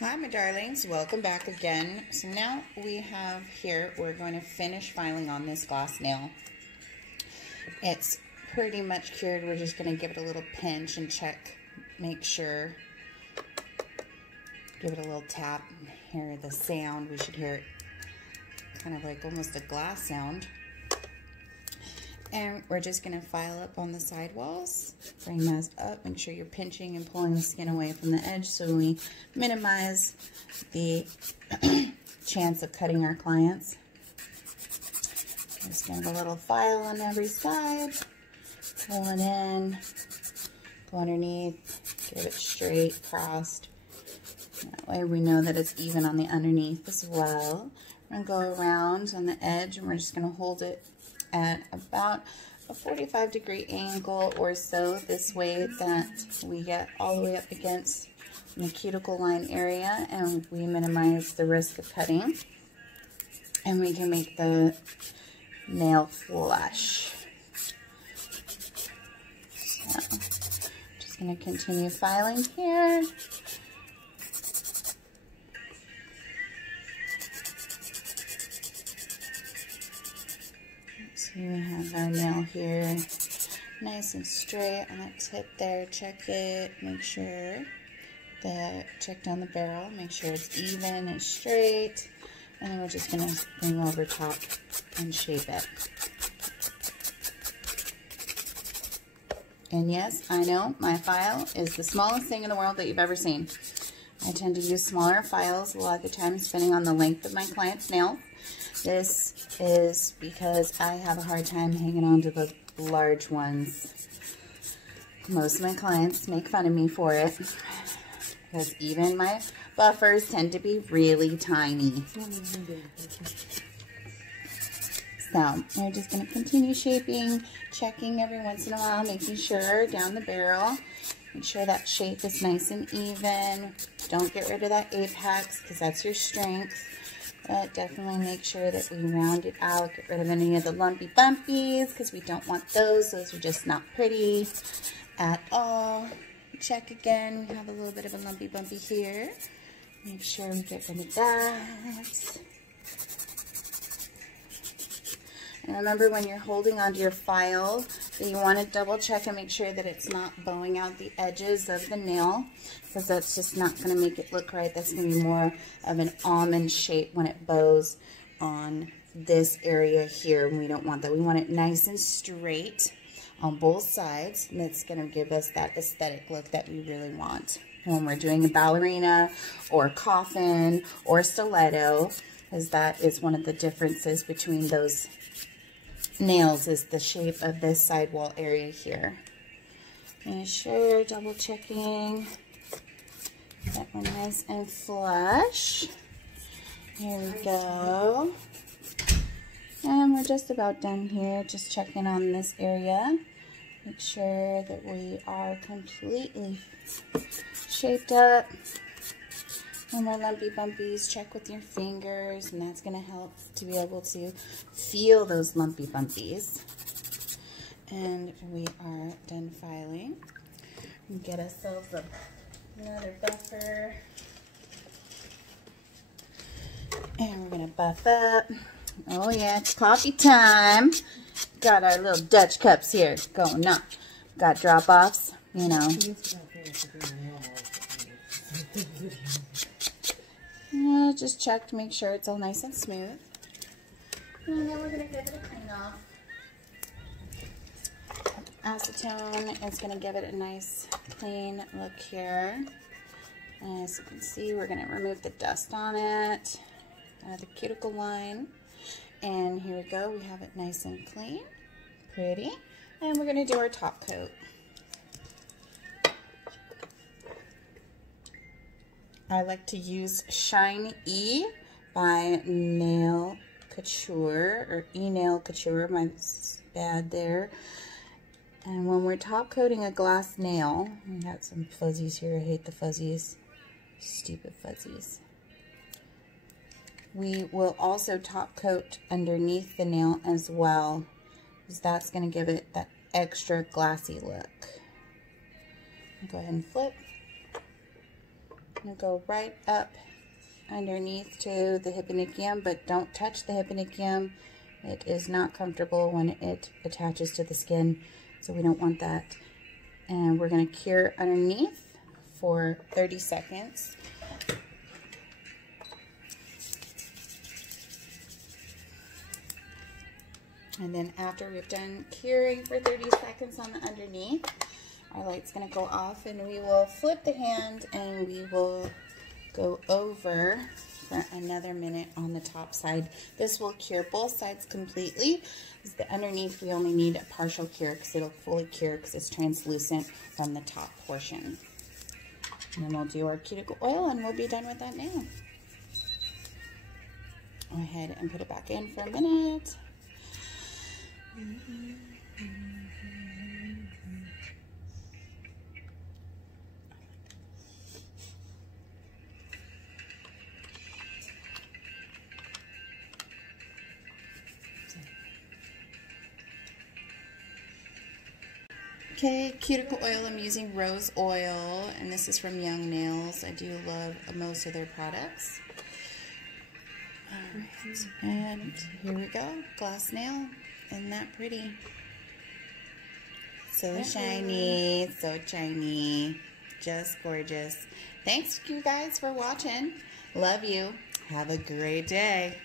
Hi my darlings, welcome back again. So now we have here, we're going to finish filing on this glass nail. It's pretty much cured. We're just going to give it a little pinch and check, make sure, give it a little tap, hear the sound. We should hear it kind of like almost a glass sound. And we're just going to file up on the side walls, bring those up, make sure you're pinching and pulling the skin away from the edge so we minimize the chance of cutting our clients. Just give a little file on every side, pull it in, go underneath, give it straight, crossed. That way we know that it's even on the underneath as well. We're going to go around on the edge and we're just going to hold it at about a 45-degree angle or so, this way that we get all the way up against the cuticle line area and we minimize the risk of cutting, and we can make the nail flush. So, just going to continue filing here. So we have our nail here nice and straight on that tip there. Check it, make sure that, check down the barrel, make sure it's even and straight, and then we're just going to bring over top and shape it. And yes, I know my file is the smallest thing in the world that you've ever seen. I tend to use smaller files a lot of the time, depending on the length of my client's nail. This is because I have a hard time hanging on to the large ones. Most of my clients make fun of me for it because even my buffers tend to be really tiny. So we're just going to continue shaping, checking every once in a while, making sure down the barrel, make sure that shape is nice and even. Don't get rid of that apex because that's your strength. But definitely make sure that we round it out, get rid of any of the lumpy bumpies because we don't want those. Those are just not pretty at all. Check again, we have a little bit of a lumpy bumpy here. Make sure we get rid of that. And remember, when you're holding onto your file, that you want to double check and make sure that it's not bowing out the edges of the nail, because that's just not going to make it look right. That's going to be more of an almond shape when it bows on this area here. We don't want that. We want it nice and straight on both sides, and it's going to give us that aesthetic look that we really want when we're doing a ballerina or coffin or stiletto, because that is one of the differences between those nails, is the shape of this sidewall area here. Make sure, double checking that we're nice and flush. Here we go. And we're just about done here, just checking on this area. Make sure that we are completely shaped up. No more lumpy bumpies. Check with your fingers, and that's going to help to be able to feel those lumpy bumpies. And we are done filing. Get ourselves another buffer. And we're going to buff up. Oh yeah, it's coffee time. Got our little Dutch cups here going on. Got drop-offs, you know. Yeah, just check to make sure it's all nice and smooth. And then we're going to give it a clean off. Acetone is going to give it a nice clean look here. And as you can see, we're going to remove the dust on it, the cuticle line. And here we go, we have it nice and clean, pretty. And we're going to do our top coat. I like to use Shine E by Nail Couture, or E-Nail Couture, mine's bad there. And when we're top coating a glass nail, we got some fuzzies here, I hate the fuzzies, stupid fuzzies. We will also top coat underneath the nail as well, because that's going to give it that extra glassy look. Go ahead and flip. And go right up underneath to the hyponychium, but don't touch the hyponychium. It is not comfortable when it attaches to the skin, so we don't want that. And we're going to cure underneath for 30 seconds. And then after we've done curing for 30 seconds on the underneath, our light's going to go off, and we will flip the hand and we will go over for another minute on the top side. This will cure both sides completely. The underneath, we only need a partial cure because it'll fully cure because it's translucent from the top portion. And then we'll do our cuticle oil and we'll be done with that nail. Go ahead and put it back in for a minute. Okay, cuticle oil, I'm using rose oil, and this is from Young Nails. I do love most of their products. Alright, and here we go, gloss nail. Isn't that pretty? So shiny, so shiny, just gorgeous. Thanks you guys for watching. Love you. Have a great day.